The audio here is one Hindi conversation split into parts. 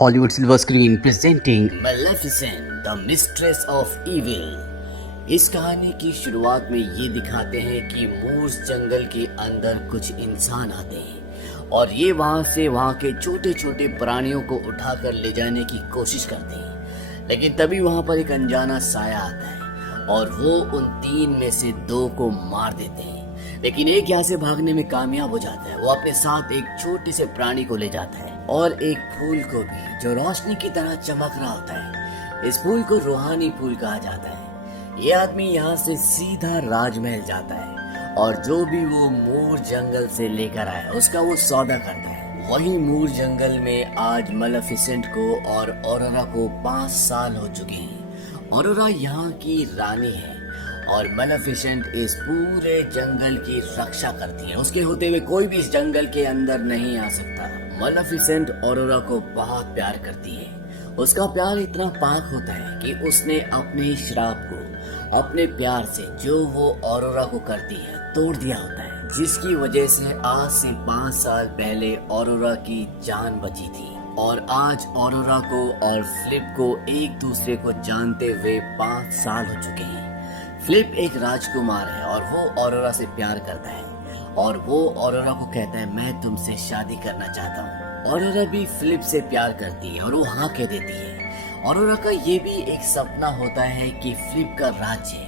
Hollywood Silver Screen presenting Maleficent, the Mistress of Evil। इस कहानी की शुरुआत में ये दिखाते हैं कि मूस जंगल के अंदर कुछ इंसान आते हैं और ये वहाँ से वहाँ के छोटे छोटे प्राणियों को उठाकर ले जाने की कोशिश करते हैं। लेकिन तभी वहाँ पर एक अनजाना साया आता है और वो उन तीन में से दो को मार देते हैं। लेकिन एक यहाँ से भागने में कामयाब हो जाता है। वो अपने साथ एक छोटे से प्राणी को ले जाता है और एक फूल को भी, जो रोशनी की तरह चमक रहा होता है। इस फूल को रूहानी फूल कहा जाता है। ये आदमी यहाँ से सीधा राजमहल जाता है और जो भी वो मूर जंगल से लेकर आया उसका वो सौदा करता है। वही मूर जंगल में आज मेलेफिसेंट को और ऑरोरा को 5 साल हो चुके हैं। ऑरोरा यहाँ की रानी है और मेलेफिसेंट इस पूरे जंगल की रक्षा करती है। उसके होते हुए कोई भी इस जंगल के अंदर नहीं आ सकता। मेलेफिसेंट ऑरोरा को बहुत प्यार करती है। उसका प्यार इतना पाक होता है कि उसने अपने श्राप को अपने प्यार से, जो वो ऑरोरा को करती है, तोड़ दिया होता है, जिसकी वजह से आज से 5 साल पहले ऑरोरा की जान बची थी। और आज ऑरोरा को और फ्लिप को एक दूसरे को जानते हुए 5 साल हो चुके हैं। फ्लिप एक राजकुमार है और वो ऑरोरा से प्यार करता है और वो ऑरोरा को कहता है, मैं तुमसे शादी करना चाहता हूँ। ऑरोरा भी फ्लिप से प्यार करती है और वो हाँ कह देती है। ऑरोरा का ये भी एक सपना होता है कि फ्लिप का राज्य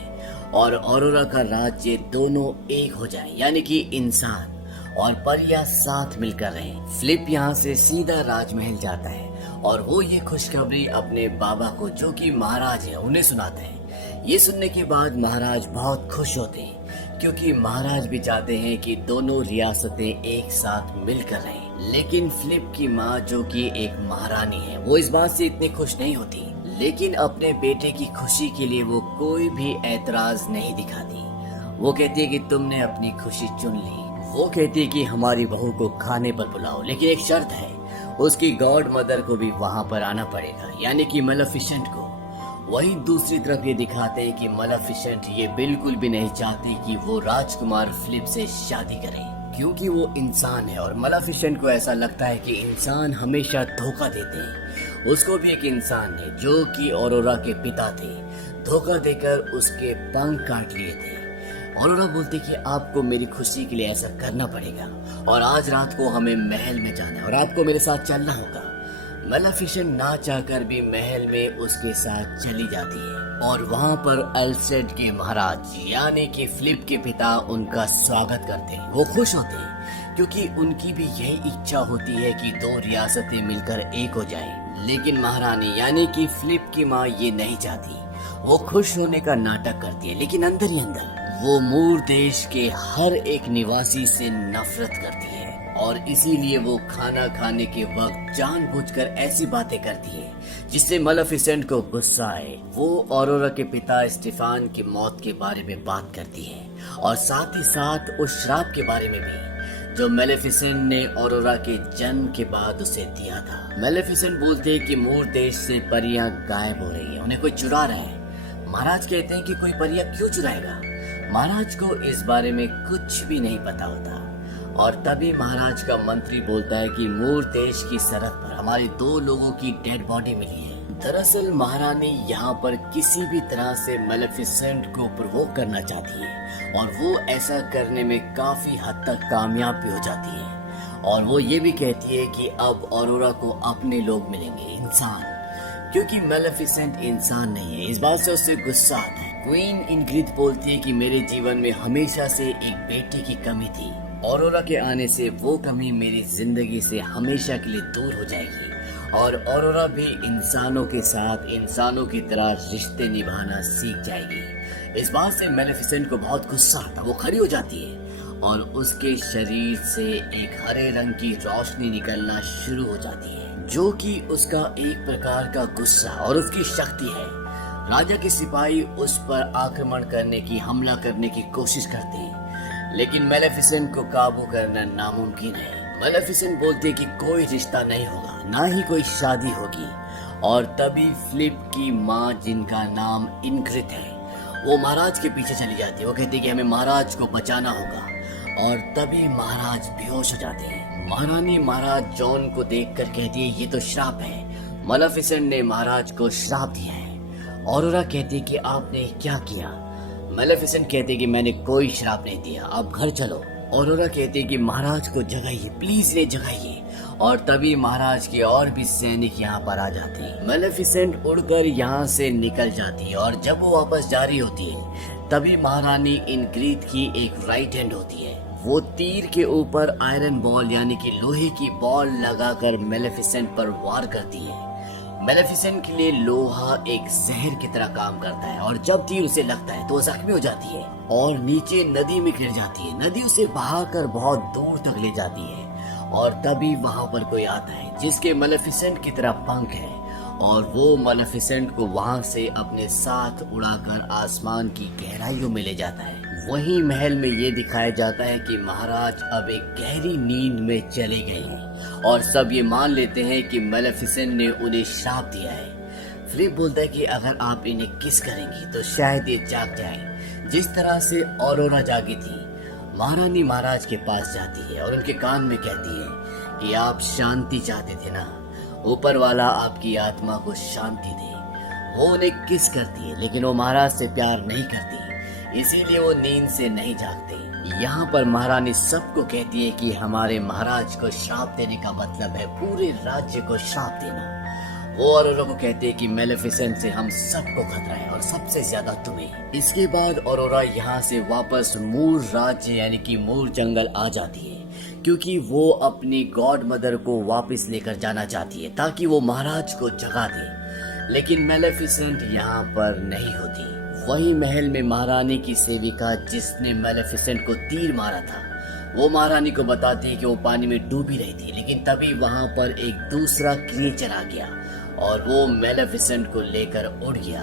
और ऑरोरा का राज्य दोनों एक हो जाए, यानी कि इंसान और परियां साथ मिलकर रहें। फ्लिप यहाँ से सीधा राजमहल जाता है और वो ये खुशखबरी अपने बाबा को, जो कि महाराज है, उन्हें सुनाता है। ये सुनने के बाद महाराज बहुत खुश होते हैं क्योंकि महाराज भी चाहते हैं कि दोनों रियासतें एक साथ मिलकर रहें। लेकिन फ्लिप की माँ, जो कि एक महारानी है, वो इस बात से इतनी खुश नहीं होती। लेकिन अपने बेटे की खुशी के लिए वो कोई भी ऐतराज नहीं दिखाती। वो कहती है कि तुमने अपनी खुशी चुन ली। वो कहती है कि हमारी बहू को खाने पर बुलाओ, लेकिन एक शर्त है, उसकी गॉड मदर को भी वहाँ पर आना पड़ेगा, यानी कि मेलेफिसेंट को। वहीं दूसरी तरफ ये दिखाते हैं कि मेलेफिसेंट ये बिल्कुल भी नहीं चाहती कि वो राजकुमार फ्लिप से शादी करे, क्योंकि वो इंसान है और मेलेफिसेंट को ऐसा लगता है कि इंसान हमेशा धोखा देते हैं। उसको भी एक इंसान है, जो कि ऑरोरा के पिता थे, धोखा देकर उसके पंख काट लिए थे। ऑरोरा बोलती कि आपको मेरी खुशी के लिए ऐसा करना पड़ेगा और आज रात को हमें महल में जाना है और आपको मेरे साथ चलना होगा। मेलेफिसेंट ना चाहकर भी महल में उसके साथ चली जाती है और वहाँ पर एल्सेड के महाराज, यानी कि फ्लिप के पिता, उनका स्वागत करते हैं। वो खुश होते हैं क्योंकि उनकी भी यही इच्छा होती है कि दो रियासतें मिलकर एक हो जाएं। लेकिन महारानी, यानी कि फ्लिप की माँ, ये नहीं चाहती। वो खुश होने का नाटक करती है, लेकिन अंदर ही अंदर वो मूर देश के हर एक निवासी से नफरत करती है और इसीलिए वो खाना खाने के वक्त जानबूझकर ऐसी बातें करती है जिससे मेलेफिसेंट को गुस्सा आए। वो ऑरोरा के पिता स्टीफान की मौत के बारे में बात करती है और साथ ही साथ उस श्राप के बारे में भी, जो मेलेफिसेंट ने ऑरोरा के जन्म के बाद उसे दिया था। मेलेफिसेंट बोलते हैं कि मूर देश से परियां गायब हो रही है, उन्हें कोई चुरा रहा है। महाराज कहते हैं कि कोई परियां क्यों चुराएगा। महाराज को इस बारे में कुछ भी नहीं पता होता और तभी महाराज का मंत्री बोलता है कि मूर देश की सरहद पर हमारी 2 लोगों की डेड बॉडी मिली है। दरअसल महारानी यहाँ पर किसी भी तरह से मेलेफिसेंट को प्रोवोक करना चाहती है और वो ऐसा करने में काफी हद तक कामयाब भी हो जाती है। और वो ये भी कहती है कि अब ऑरोरा को अपने लोग मिलेंगे, इंसान, क्योंकि मेलेफिसेंट इंसान नहीं है। इस बात से उससे गुस्सा आता है। क्वीन इनग्रिड बोलती है कि मेरे जीवन में हमेशा से एक बेटी की कमी थी। ऑरोरा के आने से वो कमी मेरी जिंदगी से हमेशा के लिए दूर हो जाएगी और ऑरोरा भी इंसानों के साथ इंसानों की तरह रिश्ते निभाना सीख जाएगी। इस बात से मेलेफिसेंट को बहुत गुस्सा आता है। वो खड़ी हो जाती है और उसके शरीर से एक हरे रंग की रोशनी निकलना शुरू हो जाती है, जो कि उसका एक प्रकार का गुस्सा और उसकी शक्ति है। राजा के सिपाही उस पर आक्रमण करने की, हमला करने की कोशिश करते हैं, लेकिन मेलेफिसेंट को काबू करना नामुमकिन है। मेलेफिसेंट बोलते हैं कि कोई रिश्ता नहीं होगा, ना ही कोई शादी होगी। और तभी फ्लिप की माँ, जिनका नाम इनग्रिड है, वो महाराज के पीछे चली जाती है। वो कहती है कि हमें महाराज को बचाना होगा और तभी महाराज बेहोश हो जाते हैं। महारानी महाराज जॉन को देखकर कहती है, ये तो श्राप है, मेलेफिसेंट ने महाराज को श्राप दिया है। ऑरोरा कहती है कि आपने क्या किया। मेलेफिसेंट कहती है कि मैंने कोई श्राप नहीं दिया, आप घर चलो। ऑरोरा कहती है कि महाराज को जगाइए, प्लीज इन्हें जगाइए। और तभी महाराज के और भी सैनिक यहाँ पर आ जाते हैं। मेलेफिसेंट उड़कर यहाँ से निकल जाती है और जब वो वापस जा रही होती है तभी महारानी इनग्रीड की एक राइट हैंड होती है। वो तीर के ऊपर आयरन बॉल यानी कि लोहे की बॉल लगाकर मेलेफिसेंट पर वार करती है। मेलेफिसेंट के लिए लोहा एक जहर की तरह काम करता है और जब तीर उसे लगता है तो वो जख्मी हो जाती है और नीचे नदी में गिर जाती है। नदी उसे बहाकर बहुत दूर तक ले जाती है और तभी वहां पर कोई आता है जिसके मेलेफिसेंट की तरह पंख है और वो मेलेफिसेंट को वहां से अपने साथ उड़ाकर आसमान की गहराइयों में ले जाता है। वहीं महल में ये दिखाया जाता है कि महाराज अब एक गहरी नींद में चले गए हैं और सब ये मान लेते हैं कि मेलेफिसेंट ने उन्हें श्राप दिया है। फिलिप बोलता है कि अगर आप इन्हें किस करेंगी तो शायद ये जाग जाए जिस तरह से ऑरोरा जागी थी। महारानी महाराज के पास जाती है और उनके कान में कहती है कि आप शांति चाहते थे ना, ऊपर वाला आपकी आत्मा को शांति दे। वो उन्हें किस करती है लेकिन वो महाराज से प्यार नहीं करती, इसीलिए वो नींद से नहीं जागते। यहाँ पर महारानी सबको कहती है कि हमारे महाराज को श्राप देने का मतलब है पूरे राज्य को श्राप देना। वो ऑरोरा को कहते हैं कि मेलेफिसेंट से हम सबको खतरा है और सबसे ज्यादा तुम्हें। इसके बाद ऑरोरा यहाँ से वापस मूर राज्य यानी कि मूर जंगल आ जाती है क्योंकि वो अपनी गॉड मदर को वापस लेकर जाना चाहती है ताकि वो महाराज को जगा दे। लेकिन मेलेफिसेंट यहाँ पर नहीं होती। वही महल में महारानी की सेविका जिसने मेलेफिसेंट को तीर मारा था वो महारानी को बताती है कि वो पानी में डूबी रही थी, लेकिन तभी वहां पर एक दूसरा क्रिएचर आ गया और वो मेलेफिसेंट को लेकर उड़ गया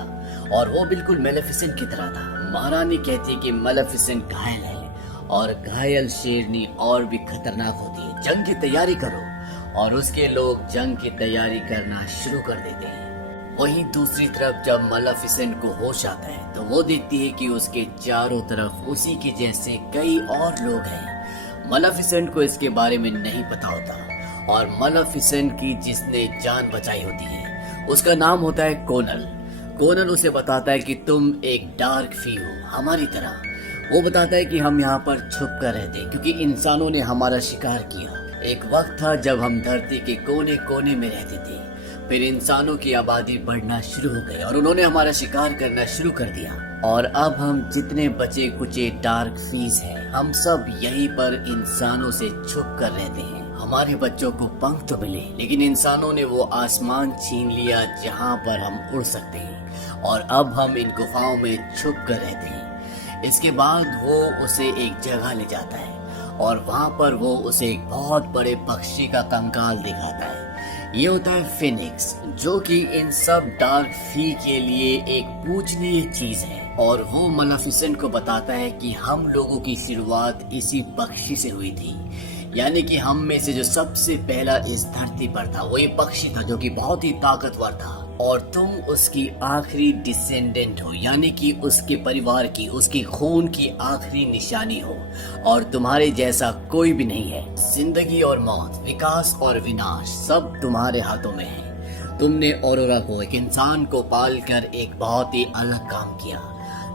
और वो बिल्कुल मेलेफिसेंट की तरह था। महारानी कहती है कि मेलेफिसेंट घायल है और घायल शेरनी और भी खतरनाक होती है, जंग की तैयारी करो। और उसके लोग जंग की तैयारी करना शुरू कर देते हैं। वहीं दूसरी तरफ जब मेलेफिसेंट को होश आता है तो वो देखती है कि उसके चारों तरफ उसी के जैसे कई और लोग हैं। मेलेफिसेंट को इसके बारे में नहीं पता होता और मेलेफिसेंट की जिसने जान बचाई होती है उसका नाम होता है कोनल। कोनल उसे बताता है कि तुम एक डार्क फी हो हमारी तरह। वो बताता है कि हम यहाँ पर छुप कर रहते क्योंकि इंसानों ने हमारा शिकार किया। एक वक्त था जब हम धरती के कोने कोने में रहते थे, फिर इंसानों की आबादी बढ़ना शुरू हो गई और उन्होंने हमारा शिकार करना शुरू कर दिया और अब हम जितने बचे कुचे डार्क फीस हैं हम सब यहीं पर इंसानों से छुप कर रहते हैं। हमारे बच्चों को पंख तो मिले लेकिन इंसानों ने वो आसमान छीन लिया जहाँ पर हम उड़ सकते हैं और अब हम इन गुफाओं में छुप कर रहते हैं। इसके बाद वो उसे एक जगह ले जाता है और वहाँ पर वो उसे एक बहुत बड़े पक्षी का कंकाल दिखाता है। ये होता है फिनिक्स जो कि इन सब डार्क फी के लिए एक पूजनीय चीज है और वो मेलेफिसेंट को बताता है कि हम लोगों की शुरुआत इसी पक्षी से हुई थी, यानी कि हम में से जो सबसे पहला इस धरती पर था वो ये पक्षी था जो कि बहुत ही ताकतवर था और तुम उसकी आखिरी डिसेंडेंट हो, यानी कि उसके परिवार की उसकी खून की आखिरी निशानी हो और तुम्हारे जैसा कोई भी नहीं है। जिंदगी और मौत, विकास और विनाश सब तुम्हारे हाथों में है। तुमने ऑरोरा को एक इंसान को पालकर एक बहुत ही अलग काम किया।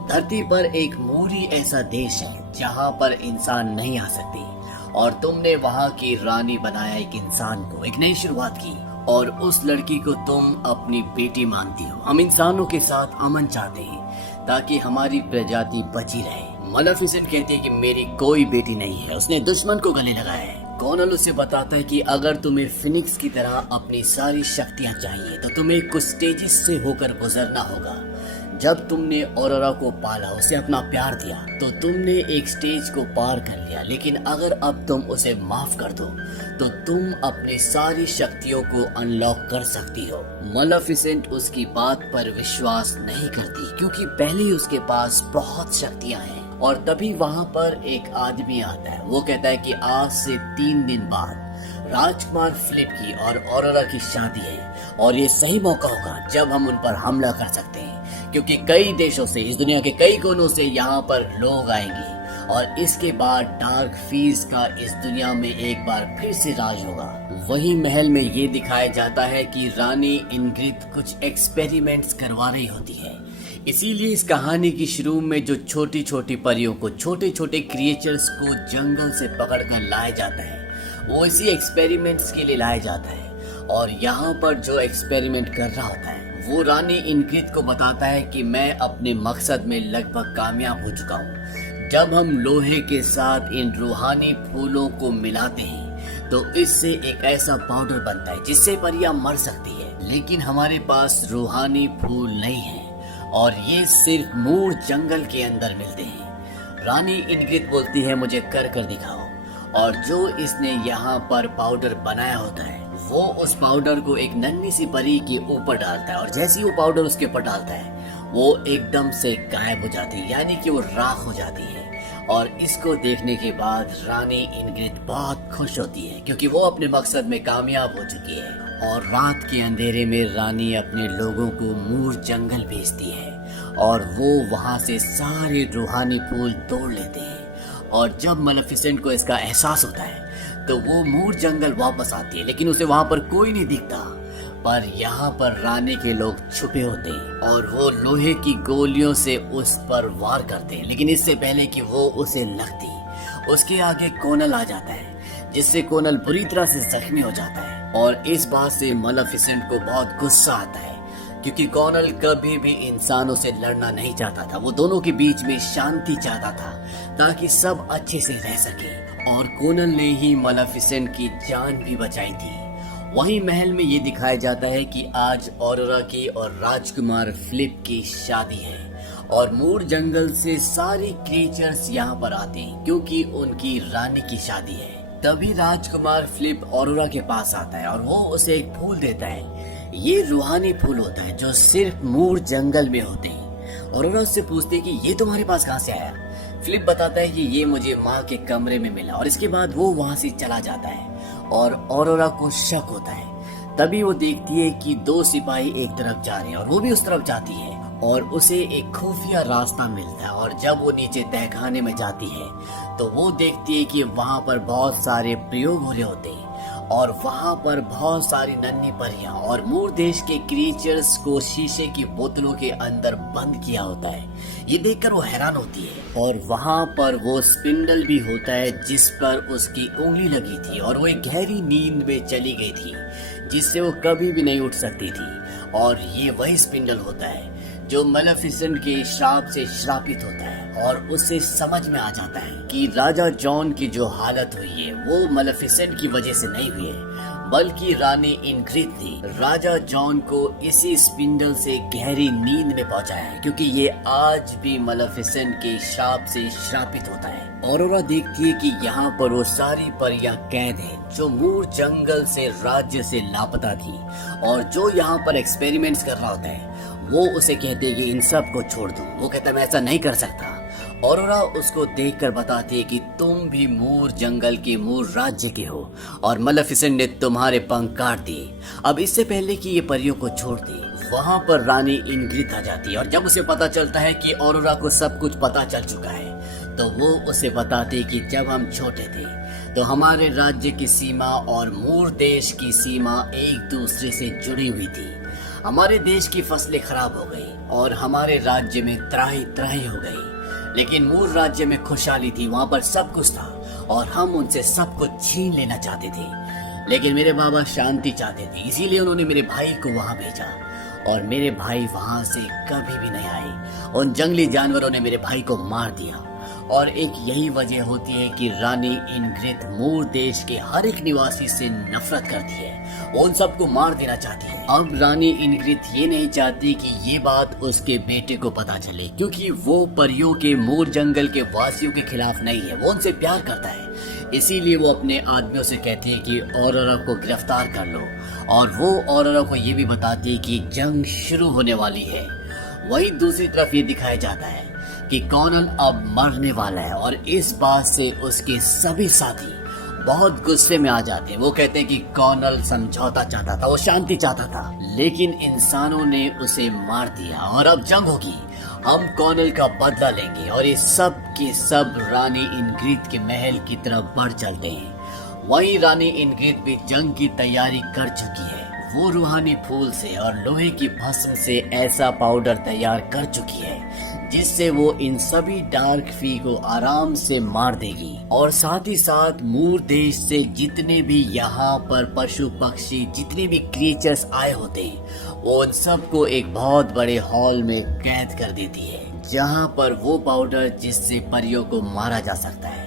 धरती पर एक मूरी ऐसा देश है जहाँ पर इंसान नहीं आ सकते और तुमने वहाँ की रानी बनाया एक इंसान को, एक नई शुरुआत की और उस लड़की को तुम अपनी बेटी मानती हो। हम इंसानों के साथ अमन चाहते हैं ताकि हमारी प्रजाति बची रहे। मेलेफिसेंट कहती है कि मेरी कोई बेटी नहीं है, उसने दुश्मन को गले लगाया है। कोनल उसे बताता है कि अगर तुम्हें फिनिक्स की तरह अपनी सारी शक्तियां चाहिए तो तुम्हें कुछ स्टेजेस से होकर गुजरना होगा। जब तुमने ऑरोरा को पाला, उसे अपना प्यार दिया, तो तुमने एक स्टेज को पार कर लिया, लेकिन अगर अब तुम उसे माफ कर दो तो तुम अपनी सारी शक्तियों को अनलॉक कर सकती हो। मेलेफिसेंट उसकी बात पर विश्वास नहीं करती क्योंकि पहले ही उसके पास बहुत शक्तियां हैं और तभी वहाँ पर एक आदमी आता है। वो कहता है कि आज से 3 दिन बाद राजकुमार फिलिप की और ऑरोरा की शादी है और ये सही मौका होगा जब हम उन पर हमला कर सकते हैं क्योंकि कई देशों से, इस दुनिया के कई कोनों से यहाँ पर लोग आएंगे और इसके बाद डार्क फीस का इस दुनिया में एक बार फिर से राज होगा। वही महल में ये दिखाया जाता है कि रानी इनग्रिड कुछ एक्सपेरिमेंट्स करवा रही होती है। इसीलिए इस कहानी की शुरू में जो छोटी छोटी परियों को, छोटे छोटे क्रिएचर्स को जंगल से पकड़कर लाया जाता है, वो इसी एक्सपेरिमेंट्स के लिए लाया जाता है। और यहाँ पर जो एक्सपेरिमेंट कर रहा होता है वो रानी इनग्रिड को बताता है कि मैं अपने मकसद में लगभग कामयाब हो चुका हूँ। जब हम लोहे के साथ इन रूहानी फूलों को मिलाते हैं तो इससे एक ऐसा पाउडर बनता है जिससे परियां मर सकती है, लेकिन हमारे पास रूहानी फूल नहीं है और ये सिर्फ मूर जंगल के अंदर मिलते हैं। रानी इनग्रिड बोलती है मुझे कर कर दिखाओ, और जो इसने यहाँ पर पाउडर बनाया होता है वो उस पाउडर को एक नन्ही सी परी के ऊपर डालता है, और जैसे ही वो पाउडर उसके ऊपर डालता है वो एकदम से गायब हो जाती है, यानी कि वो राख हो जाती है। और इसको देखने के बाद रानी इनग्रिड बहुत खुश होती है क्योंकि वो अपने मकसद में कामयाब हो चुकी है। और रात के अंधेरे में रानी अपने लोगों को मूर जंगल भेजती है और वो वहाँ से सारे रूहानी फूल तोड़ लेते हैं। और जब मेलेफिसेंट को इसका एहसास होता है तो वो मूर जंगल वापस आती है, लेकिन उसे वहाँ पर कोई नहीं दिखता। पर यहाँ पर रानी के लोग छुपे होते हैं और वो लोहे की गोलियों से उस पर वार करते हैं, लेकिन इससे पहले कि वो उसे लगती उसके आगे कोनल आ जाता है, जिससे कोनल बुरी तरह से जख्मी हो जाता है। और इस बात से मेलेफिसेंट को बहुत गुस्सा आता है क्योंकि कोनल कभी भी इंसानों से लड़ना नहीं चाहता था। वो दोनों के बीच में शांति चाहता था ताकि सब अच्छे से रह सके, और कोनल ने ही मेलेफिसेंट की जान भी बचाई थी। वहीं महल में ये दिखाया जाता है कि आज ऑरोरा की और राजकुमार फिलिप की शादी है और मूर जंगल से सारे क्रिएचर्स यहाँ पर आते हैं क्योंकि उनकी रानी की शादी है। तभी राजकुमार फिलिप ऑरोरा के पास आता है और वो उसे एक फूल देता है। ये रूहानी फूल होता है जो सिर्फ मूर जंगल में होते हैं। ऑरोरा उससे पूछती है कि ये तुम्हारे पास कहाँ से आया? फिलिप बताता है कि ये मुझे माँ के कमरे में मिला, और इसके बाद वो वहाँ से चला जाता है और ऑरोरा को शक होता है। तभी वो देखती है कि दो सिपाही एक तरफ जा रहे हैं और वो भी उस तरफ जाती है और उसे एक खुफिया रास्ता मिलता है। और जब वो नीचे तहखाने में जाती है तो वो देखती है कि वहाँ पर बहुत सारे प्रयोग हो रहे होते हैं और वहाँ पर बहुत सारी नन्ही परियां और मूर देश के क्रिएचर्स को शीशे की बोतलों के अंदर बंद किया होता है। ये देखकर वो हैरान होती है और वहाँ पर वो स्पिंडल भी होता है जिस पर उसकी उंगली लगी थी और वो एक गहरी नींद में चली गई थी जिससे वो कभी भी नहीं उठ सकती थी। और ये वही स्पिंडल होता है जो मेलेफिसेंट के श्राप से श्रापित होता है और उसे समझ में आ जाता है कि राजा जॉन की जो हालत हुई है वो मेलेफिसेंट की वजह से नहीं हुई है बल्कि रानी इनग्रिड ने राजा जॉन को इसी स्पिंडल से गहरी नींद में पहुंचाया है, क्योंकि ये आज भी मेलेफिसेंट के श्राप से श्रापित होता है। ऑरोरा देखती है कि यहाँ पर वो सारी परियां कैद हैं जो मूर जंगल से राज्य से लापता थी, और जो यहाँ पर एक्सपेरिमेंट्स कर रहा होता है वो उसे कहते हैं कि इन सब को छोड़ दो। वो कहता है मैं ऐसा नहीं कर सकता। ऑरोरा उसको देखकर बताती है कि तुम भी मूर जंगल के मूर राज्य के हो और मेलेफिसेंट ने तुम्हारे पंख काट दिए। अब इससे पहले कि ये परियों को छोड़ दे, वहाँ पर रानी इनग्रिड आ जाती है और जब उसे पता चलता है कि ऑरोरा को सब कुछ पता चल चुका है तो वो उसे बताती है कि जब हम छोटे थे तो हमारे राज्य की सीमा और मूर देश की सीमा एक दूसरे से जुड़ी हुई थी। हमारे देश की फसलें खराब हो गई और हमारे राज्य में त्राही त्राही हो गई, लेकिन मूर राज्य में खुशहाली थी, वहाँ पर सब कुछ था और हम उनसे सब कुछ छीन लेना चाहते थे। लेकिन मेरे बाबा शांति चाहते थे, इसीलिए उन्होंने मेरे भाई को वहाँ भेजा और मेरे भाई वहाँ से कभी भी नहीं आए। उन जंगली जानवरों ने मेरे भाई को मार दिया और एक यही वजह होती है कि रानी इनग्रिड मूर देश के हर एक निवासी से नफरत करती है, उन सबको मार देना चाहती है। अब रानी इनग्रिड ये नहीं चाहती कि ये बात उसके बेटे को पता चले, क्योंकि वो परियों के मूर जंगल के वासियों के खिलाफ नहीं है, वो उनसे प्यार करता है। इसीलिए वो अपने आदमियों से कहती है कि ऑरोरा को गिरफ्तार कर लो, और वो ऑरोरा को ये भी बताती है कि जंग शुरू होने वाली है। वही दूसरी तरफ ये दिखाया जाता है कि कॉनल अब मरने वाला है और इस बात से उसके सभी साथी बहुत गुस्से में आ जाते हैं। वो कहते हैं कि कॉनल समझौता चाहता था, वो शांति चाहता था, लेकिन इंसानों ने उसे मार दिया और अब जंग होगी। हम कॉनल का बदला लेंगे। और ये सब के सब रानी इनग्रिड के महल की तरफ बढ़ चलते हैं। वहीं रानी इनग्रिड भी जंग की तैयारी कर चुकी है। वो रूहानी फूल से और लोहे की भस्म से ऐसा पाउडर तैयार कर चुकी है जिससे वो इन सभी डार्क फी को आराम से मार देगी। और साथ ही साथ मूर देश से जितने भी यहाँ पर पशु पक्षी जितने भी क्रिएचर्स आए होते हैं वो उन सबको एक बहुत बड़े हॉल में कैद कर देती है, जहाँ पर वो पाउडर जिससे परियों को मारा जा सकता है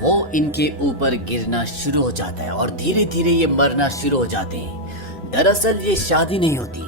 वो इनके ऊपर गिरना शुरू हो जाता है और धीरे धीरे ये मरना शुरू हो जाते हैं। दरअसल ये शादी नहीं होती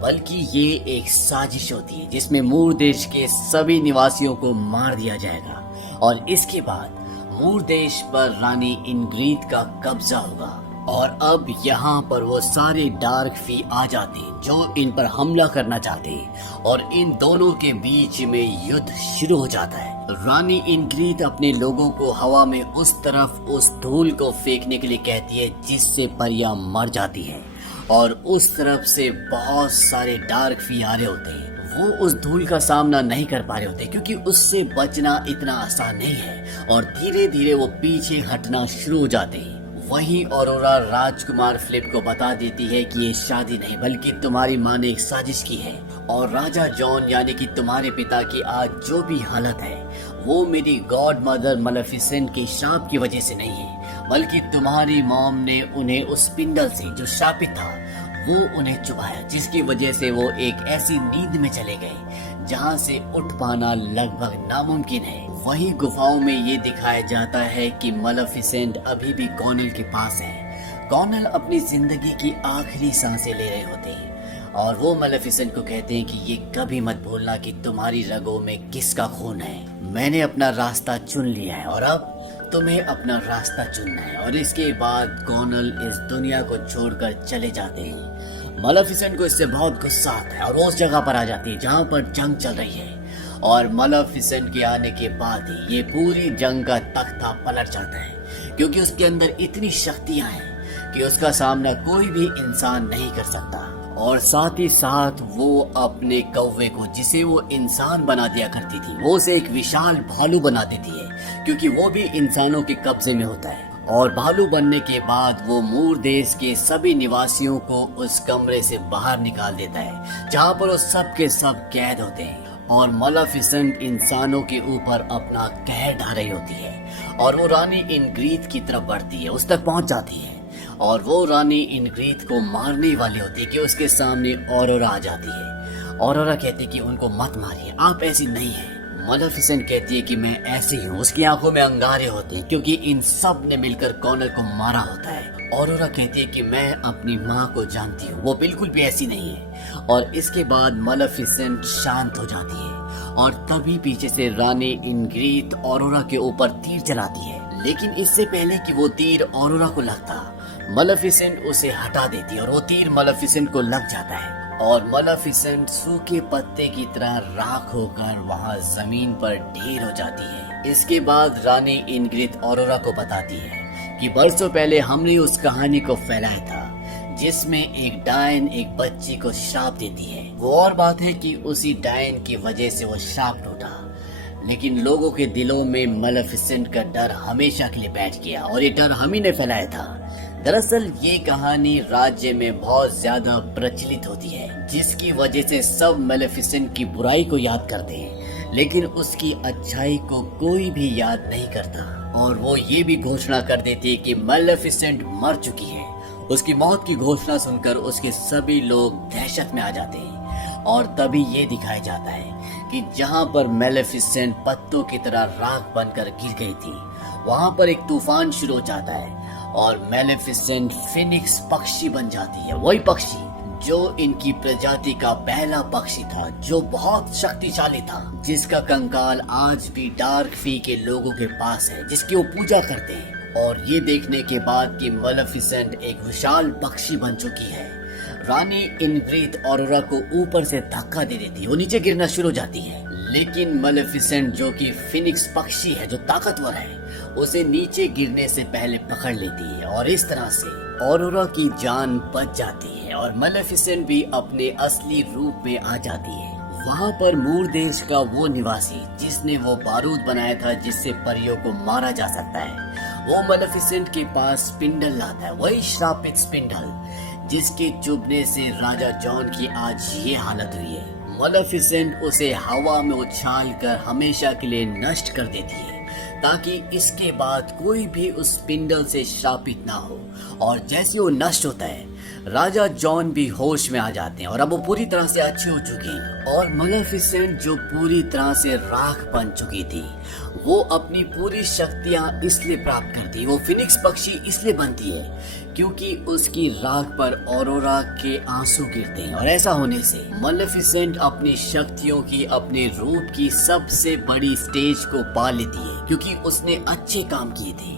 बल्कि ये एक साजिश होती है जिसमें मूर देश के सभी निवासियों को मार दिया जाएगा और इसके बाद मूर देश पर रानी इनग्रिड का कब्जा होगा। और अब यहाँ पर वो सारे डार्क फी आ जाते हैं जो इन पर हमला करना चाहते हैं और इन दोनों के बीच में युद्ध शुरू हो जाता है। रानी इनग्रिड अपने लोगों को हवा में उस तरफ उस धूल को फेंकने के लिए कहती है जिससे परियां मर जाती हैं और उस तरफ से बहुत सारे डार्क फी आ रहे होते हैं। वो उस धूल का सामना नहीं कर पा रहे होते क्योंकि उससे बचना इतना आसान नहीं है और धीरे धीरे वो पीछे हटना शुरू हो जाते हैं। वहीं ऑरोरा राजकुमार फिलिप को बता देती है कि ये शादी नहीं बल्कि तुम्हारी माँ ने एक साजिश की है और राजा जॉन यानी कि तुम्हारे पिता की आज जो भी हालत है वो मेरी गॉड मदर मलेफिसेंट के श्राप की वजह से नहीं है बल्कि तुम्हारी मॉम ने उन्हें उस पिंडल से जो शापित था वो उन्हें चुभाया जिसकी वजह से वो एक ऐसी नींद में चले गए जहाँ से उठ पाना लगभग नामुमकिन है। वहीं गुफाओं में ये दिखाया जाता है कि मलेफिसेंट अभी भी कॉर्नेल के पास है। कॉर्नेल अपनी जिंदगी की आखिरी सांसें ले रहे होते हैं और वो मलेफिसेंट को कहते हैं कि ये कभी मत भूलना कि तुम्हारी रगों में किसका खून है। मैंने अपना रास्ता चुन लिया है और अब तुम्हें अपना रास्ता चुनना है। और इसके बाद कॉर्नेल इस दुनिया को छोड़कर चले जाते हैं। मलेफिसेंट को इससे बहुत गुस्सा आता है और वो उस जगह पर आ जाती है जहाँ पर जंग चल रही है और मलेफिसेंट के आने के बाद ही ये पूरी जंग का तख्ता पलट जाता है क्योंकि उसके अंदर इतनी शक्तियां हैं कि उसका सामना कोई भी इंसान नहीं कर सकता। और साथ ही साथ वो अपने कौवे को जिसे वो इंसान बना दिया करती थी वो उसे एक विशाल भालू बना देती है क्योंकि वो भी इंसानों के कब्जे में होता है। और भालू बनने के बाद वो मूर देश के सभी निवासियों को उस कमरे से बाहर निकाल देता है जहाँ पर वो सब के सब कैद होते हैं और मलेफिसेंट इंसानों के ऊपर अपना कहर ढा रही होती है और वो रानी इनग्रिड की तरफ बढ़ती है, उस तक पहुंच जाती है और वो रानी इनग्रिड को मारने वाली होती है कि उसके सामने ऑरोरा आ जाती है। ऑरोरा कहती है कि उनको मत मारिए, आप ऐसी नहीं है। मलेफिसेंट कहती है कि मैं ऐसी हूँ। उसकी आंखों में अंगारे होते हैं क्योंकि इन सब ने मिलकर कॉर्नेल को मारा होता है। ऑरोरा कहती है कि मैं अपनी माँ को जानती हूँ, वो बिल्कुल भी ऐसी नहीं है। और इसके बाद मलेफिसेंट शांत हो जाती है और तभी पीछे से रानी इनग्रिड ऑरोरा के ऊपर तीर चलाती है। लेकिन इससे पहले कि वो तीर ऑरोरा को लगता मलेफिसेंट उसे हटा देती है और वो तीर मलेफिसेंट को लग जाता है और मलेफिसेंट सूखे पत्ते की तरह राख होकर वहाँ जमीन पर ढेर हो जाती है। इसके बाद रानी इनग्रिड ऑरोरा को बताती है कि बरसों पहले हमने उस कहानी को फैलाया था जिसमें एक डायन एक बच्ची को श्राप देती है। वो और बात है कि उसी डायन की वजह से वो श्राप टूटा, लेकिन लोगों के दिलों में मलेफिसेंट का डर हमेशा के लिए बैठ गया और ये डर हम ही ने फैलाया था। दरअसल ये कहानी राज्य में बहुत ज्यादा प्रचलित होती है जिसकी वजह से सब मलेफिसेंट की बुराई को याद करते हैं लेकिन उसकी अच्छाई को कोई भी याद नहीं करता। और वो ये भी घोषणा कर देती है कि मलेफिसेंट मर चुकी है। उसकी मौत की घोषणा सुनकर उसके सभी लोग दहशत में आ जाते हैं और तभी ये दिखाया जाता है कि जहाँ पर मलेफिसेंट पत्तों की तरह राख बनकर गिर गई थी वहाँ पर एक तूफान शुरू हो जाता है और मलेफिसेंट फिनिक्स पक्षी बन जाती है। वही पक्षी जो इनकी प्रजाति का पहला पक्षी था जो बहुत शक्तिशाली था, जिसका कंकाल आज भी डार्क फी के लोगों के पास है, जिसकी वो पूजा करते हैं। और ये देखने के बाद कि मलेफिसेंट एक विशाल पक्षी बन चुकी है, रानी इनग्रिड ऑरोरा को ऊपर से धक्का दे देती है, वो नीचे गिरना शुरू हो जाती है। लेकिन मलेफिसेंट जो कि फिनिक्स पक्षी है जो ताकतवर है उसे नीचे गिरने से पहले पकड़ लेती है और इस तरह से ऑरोरा की जान बच जाती है और मलेफिसेंट भी अपने असली रूप में आ जाती है। वहाँ पर मूर देश का वो निवासी जिसने वो बारूद बनाया था जिससे परियों को मारा जा सकता है, वो मेलेफिसेंट के पास स्पिंडल लाता है, वही श्रापित स्पिंडल जिसके चुभने से राजा जॉन की आज ये हालत हुई है। मेलेफिसेंट उसे हवा में उछाल कर हमेशा के लिए नष्ट कर देती है ताकि इसके बाद कोई भी उस स्पिंडल से श्रापित ना हो। और जैसे वो नष्ट होता है राजा जॉन भी होश में आ जाते हैं और अब वो पूरी तरह से अच्छे हो चुके हैं। और मेलेफिसेंट जो पूरी तरह से राख बन चुकी थी वो अपनी पूरी शक्तियां इसलिए प्राप्त करती है, वो फिनिक्स पक्षी इसलिए बनती है क्योंकि उसकी राख पर ऑरोरा के आंसू गिरते हैं। और ऐसा होने से मेलेफिसेंट अपनी शक्तियों की, अपने रूप की सबसे बड़ी स्टेज को पा लेती है क्योंकि उसने अच्छे काम किए थे।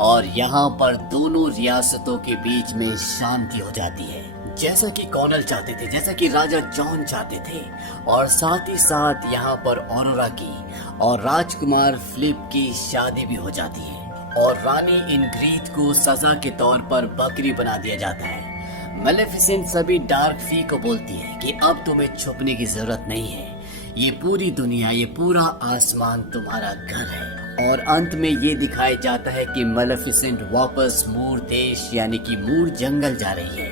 और यहाँ पर दोनों रियासतों के बीच में शांति हो जाती है जैसा कि कॉनल चाहते थे, जैसा कि राजा जॉन चाहते थे। और साथ ही साथ यहाँ पर ऑरोरा की और राजकुमार फिलिप की शादी भी हो जाती है और रानी इनग्रीड को सजा के तौर पर बकरी बना दिया जाता है। मेलेफिसेंट सभी डार्क फी को बोलती है कि अब तुम्हें छुपने की जरूरत नहीं है, ये पूरी दुनिया, ये पूरा आसमान तुम्हारा घर है। और अंत में ये दिखाया जाता है कि मेलेफिसेंट वापस मूर देश यानी कि मूर जंगल जा रही है।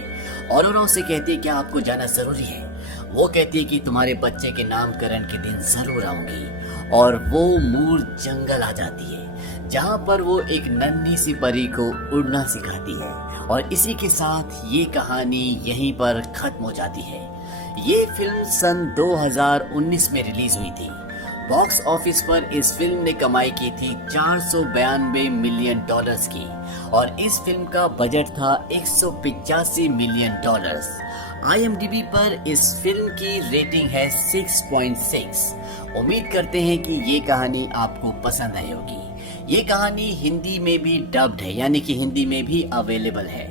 ऑरोरा उसे कहती है कि आपको जाना जरूरी है। वो कहती है कि तुम्हारे बच्चे के नामकरण के दिन जरूर आऊंगी। और वो मूर जंगल आ जाती है जहाँ पर वो एक नन्ही सी परी को उड़ना सिखाती है। और इसी के साथ ये कहानी यहीं पर खत्म हो जाती है। ये फिल्म सन 2019 में रिलीज हुई थी। बॉक्स ऑफिस पर इस फिल्म ने कमाई की थी 492 मिलियन डॉलर्स की और इस फिल्म का बजट था 185 मिलियन डॉलर्स। IMDb पर इस फिल्म की रेटिंग है 6.6। उम्मीद करते हैं कि ये कहानी आपको पसंद आई होगी। ये कहानी हिंदी में भी डब्ड है यानी कि हिंदी में भी अवेलेबल है।